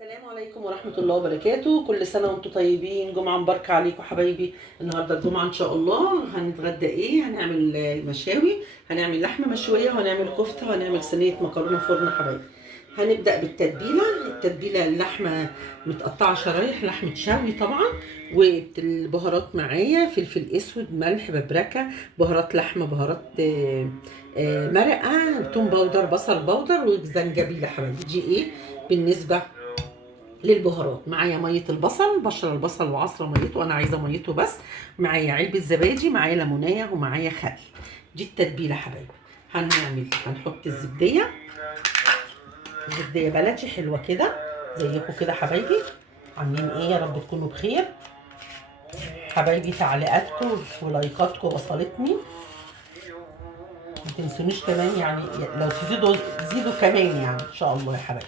السلام عليكم ورحمة الله وبركاته. كل سنة وانتم طيبين، جمعة مباركة عليكم حبايبي. النهاردة الجمعة ان شاء الله. هنتغدى ايه؟ هنعمل مشاوي، هنعمل لحمة مشوية وهنعمل كفتة وهنعمل صينية مكرونة فرن حبايبي. هنبدأ بالتتبيلة. التتبيلة اللحمة متقطعة شرايح، لحمة شوي طبعا، والبهارات معايا فلفل اسود، ملح، بابريكا، بهارات لحمة، بهارات مرقة، توم باودر، بصل باودر، وزنجبيل يا حبايبي. دي ايه بالنسبة للبهارات. معايا ميه البصل، بشر البصل وعصره ميته، انا عايزه ميته بس. معايا علبه زبادي، معايا ليمونيه، ومعايا خل. دي التتبيله حبايبي. هنحط الزبديه، زبديه بلدي حلوه كده زيكم كده حبايبي. عاملين ايه؟ يا رب تكونوا بخير حبايبي. تعليقاتكم ولايكاتكم وصلتني، ما تنسونيش كمان يعني، لو زيدوا كمان يعني ان شاء الله يا حبايبي.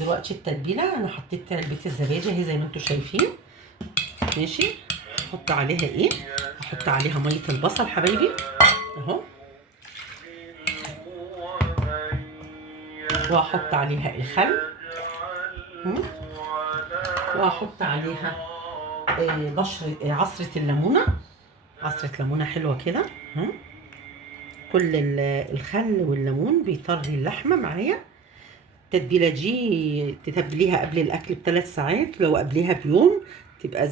دلوقتي التتبيله انا حطيت علبه الزبادي اهي زي ما انتم شايفين. ماشي. هحط عليها ايه؟ هحط عليها ميه البصل حبايبي اهو، وهحط عليها الخل، وهحط عليها بشر عصره الليمونه، عصره ليمونه حلوه كده. كل الخل والليمون بيطري اللحمه معايا. التتبيله دي تتبليها قبل الاكل ب3 ساعات، لو قبلها بيوم تبقى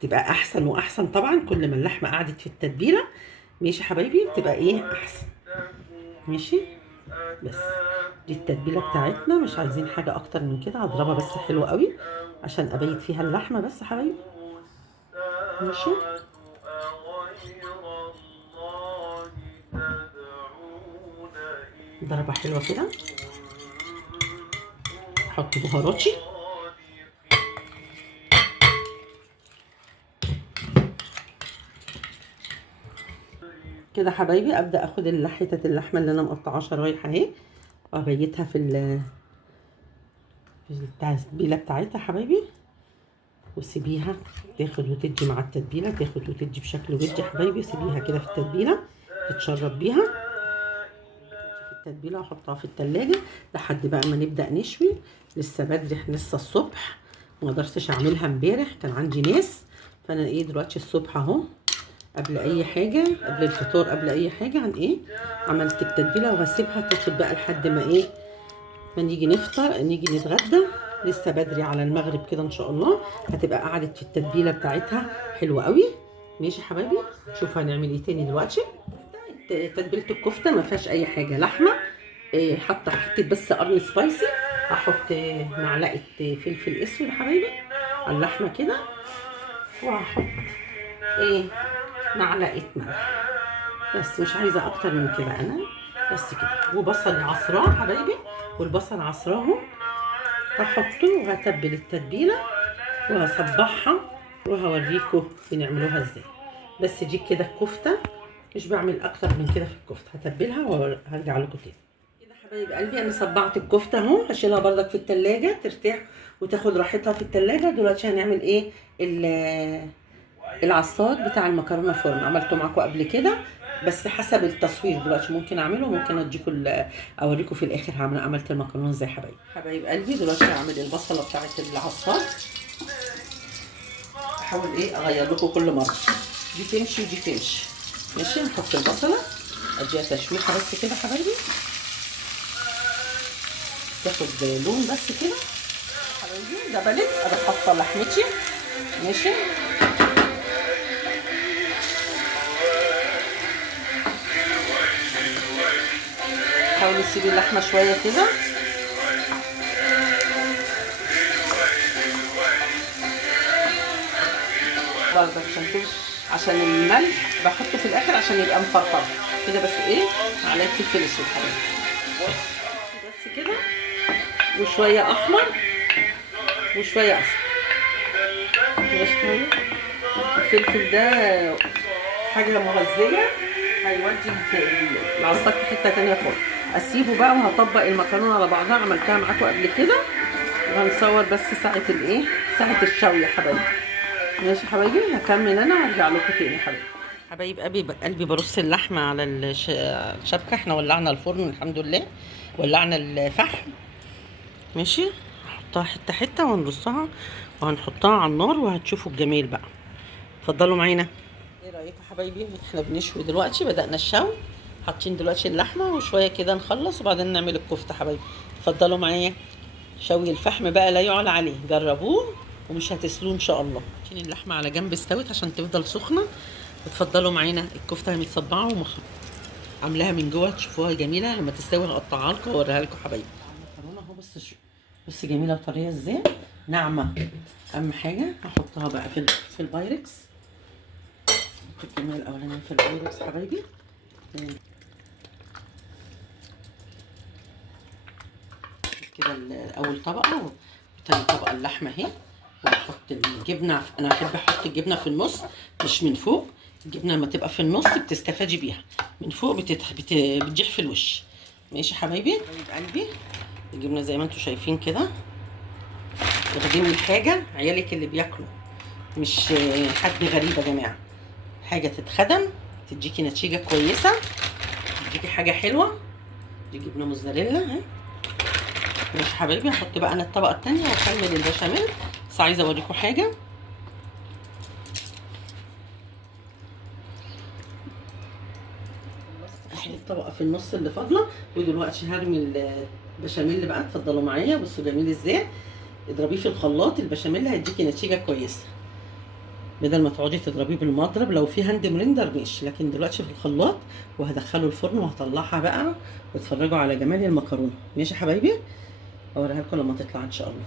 تبقى احسن واحسن طبعا. كل ما اللحمه قعدت في التتبيله ماشي حبايبي بتبقى ايه احسن. ماشي. بس دي التتبيله بتاعتنا، مش عايزين حاجه اكتر من كده. هضربها بس حلوه قوي عشان ابيت فيها اللحمه بس حبايبي. ماشي. ضربه حلوه كده. احط بهاراتي كده حبايبي. ابدا اخد حته اللحمه اللي انا مقطعاها شرايح اهي، وابيتها في التتبيله بتاعتها حبايبي، وسيبيها تاخد وتدي مع التتبيله، تاخد وتدي بشكل ودي حبايبي. سيبيها كده في التتبيله تتشرب بيها في التتبيله، واحطها في التلاجة لحد بقى ما نبدا نشوي. لسه بدري، احنا لسه الصبح، ما قدرتش اعملها امبارح كان عندي ناس. فانا ايه دلوقتي الصبح اهو، قبل اي حاجه، قبل الفطار، قبل اي حاجه عن ايه عملت التتبيله، وهسيبها تاخد بقى لحد ما ايه ما نيجي نفطر، نيجي نتغدى. لسه بدري على المغرب كده ان شاء الله هتبقى قعدت في التتبيله بتاعتها حلوه قوي. ماشي حبايبي. شوف هنعمل ايه تاني دلوقتي. تتبيله الكفته ما فيهاش اي حاجه، لحمه حاطه حته بس قرن سبايسي. هحط معلقه فلفل اسود حبايبي على اللحمه كده، وهحط ايه معلقه ملح بس، مش عايزه اكتر من كده انا. بس كده. وبصل عصراه حبايبي، والبصل عصراه هحطه وهتبل التتبيله وهصبعها وهوريكم بنعملوها ازاي. بس دي كده الكفته، مش بعمل اكتر من كده في الكفته. هتبلها وهرجع لكم تاني. كده حبايب قلبي انا صبعت الكفته اهو، هشيلها بردك في التلاجة ترتاح وتاخد راحتها في التلاجة. دلوقتي هنعمل ايه؟ العصاج بتاع المكرونه فرن عملته معاكم قبل كده، بس حسب التصوير دلوقتي ممكن اعمله، ممكن اديكم اوريكم في الاخر عملت المكرونه ازاي. حبايب قلبي دلوقتي هعمل البصله بتاعت العصاج. احاول ايه اغير لكم كل مره، دي تمشي ودي تمشي. ماشي. نحط البصله اديها تشويحه بس كده حبايبي، تاخد لون بس كده حبايبي. ده بلد انا حاطه لحمتي. ماشي. حاولي تسيبي اللحمه شويه كده. برضه عشان الملح بحطه في الاخر عشان يبقى مفرفر كده. بس ايه معلقه فلفل اسود حبايبي بس كده، وشويه احمر وشويه اصفر. بس الفلفل ده حاجه مغذيه، هيودي العصاك في حته تانيه خالص. اسيبه بقى وهطبق المكرونه على بعضها، عملتها معاكم قبل كده، وهنصور بس ساعه الايه ساعه الشوي يا حبايبي. ماشي حبايبي. هكمل انا وارجع لكم تاني حبايب قلبي برص اللحمه على الشبكه. احنا ولعنا الفرن الحمد لله، ولعنا الفحم. ماشي. هنحطها حته حته ونرصها وهنحطها على النار وهتشوفوا الجمال بقى. اتفضلوا معانا. ايه رايكم يا حبايبي؟ احنا بنشوي دلوقتي، بدأنا الشوي، حاطين دلوقتي اللحمه وشويه كده نخلص وبعدين نعمل الكفته حبايبي. اتفضلوا معايا. شوي الفحم بقى لا يعلى عليه، جربوه ومش هتسلوه ان شاء الله. شيل اللحمه على جنب استوت عشان تفضل سخنه. اتفضلوا معانا. الكفته متصبعه عاملاها من جوه، تشوفوها جميله. لما تستوي هقطعها لكم واوريها لكم حبايبي. المكرونه اهو، بص جميله وطريه ازاي، ناعمه. اهم حاجه هحطها بقى في البايركس. الكميه الاولانيه في البايركس حبايبي. كده اول طبقه وتاني طبقه اللحمه اهي. وبحط الجبنه، انا بحب احط الجبنه في النص مش من فوق. الجبنه لما تبقى في النص بتستفادي بيها، من فوق بتجيح في الوش. ماشي حبايبي قلبي. الجبنه زي ما انتم شايفين كده. واخدين الحاجه عيالك اللي بياكلوا، مش حد غريب يا جماعه. حاجه تتخدم، تديكي نتيجه كويسه، تديكي حاجه حلوه. دي جبنه موزاريلا اهي. ماشي حبايبي. هحط بقى انا الطبقه الثانيه واكمل البشاميل. بس عايزه اوريكم حاجه. احط الطبقه في النص اللي فاضله، ودلوقتي هرمي البشاميل بقى. اتفضلوا معايا. بصوا جميل ازاي. اضربيه في الخلاط، البشاميل هيديكي نتيجه كويسه بدل ما تقعدي تضربيه بالمضرب. لو في هاند بلندر ماشي، لكن دلوقتي في الخلاط. وهدخله الفرن وهطلعها بقى واتفرجوا على جمال المكرونه. ماشي حبايبي، اوريها لكم لما تطلع ان شاء الله.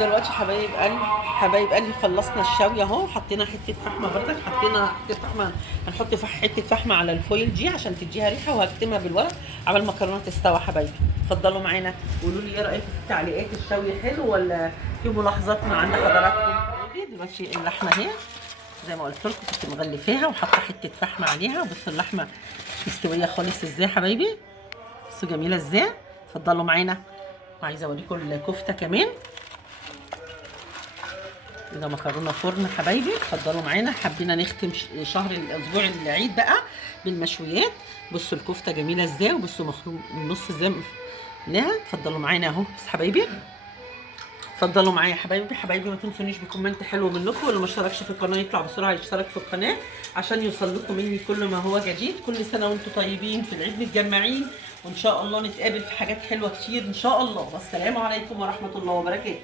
دلوقتي حبايب قلبي خلصنا الشوي اهو. حطينا حته فحمه بردك، حطينا حته فحمه. هنحط حته فحمه على الفويل دي عشان تديها ريحه، وهكتمها بالورق عبال المكرونه تستوى حبايبي. اتفضلوا معانا. قولوا لي ايه رايكم في التعليقات. الشوي حلو ولا في ملاحظات من عند حضراتكم؟ دلوقتي اللحمه اهي زي ما قلت لكم، كنت مغلفاها وحاطه حته فحمه عليها. بصوا اللحمه مستويه خالص ازاي حبايبي. بصوا جميله ازاي. اتفضلوا معانا. وعايزه اوريكم الكفته كمان. ده مكرونه فرن حبايبي. اتفضلوا معانا. حبينا نختم شهر الاسبوع العيد بقى بالمشويات. بصوا الكفته جميله ازاي، وبصوا مخروم من النص ازاي لها. اتفضلوا معانا اهو بس حبايبي. اتفضلوا معايا حبايبي. ما تنسونيش بكومنت حلو منكم. واللي ما اشتركش في القناه يطلع بسرعه يشترك في القناه عشان يوصل لكم مني كل ما هو جديد. كل سنه وانتم طيبين، في العيد متجمعين، وان شاء الله نتقابل في حاجات حلوه كتير ان شاء الله. والسلام عليكم ورحمه الله وبركاته.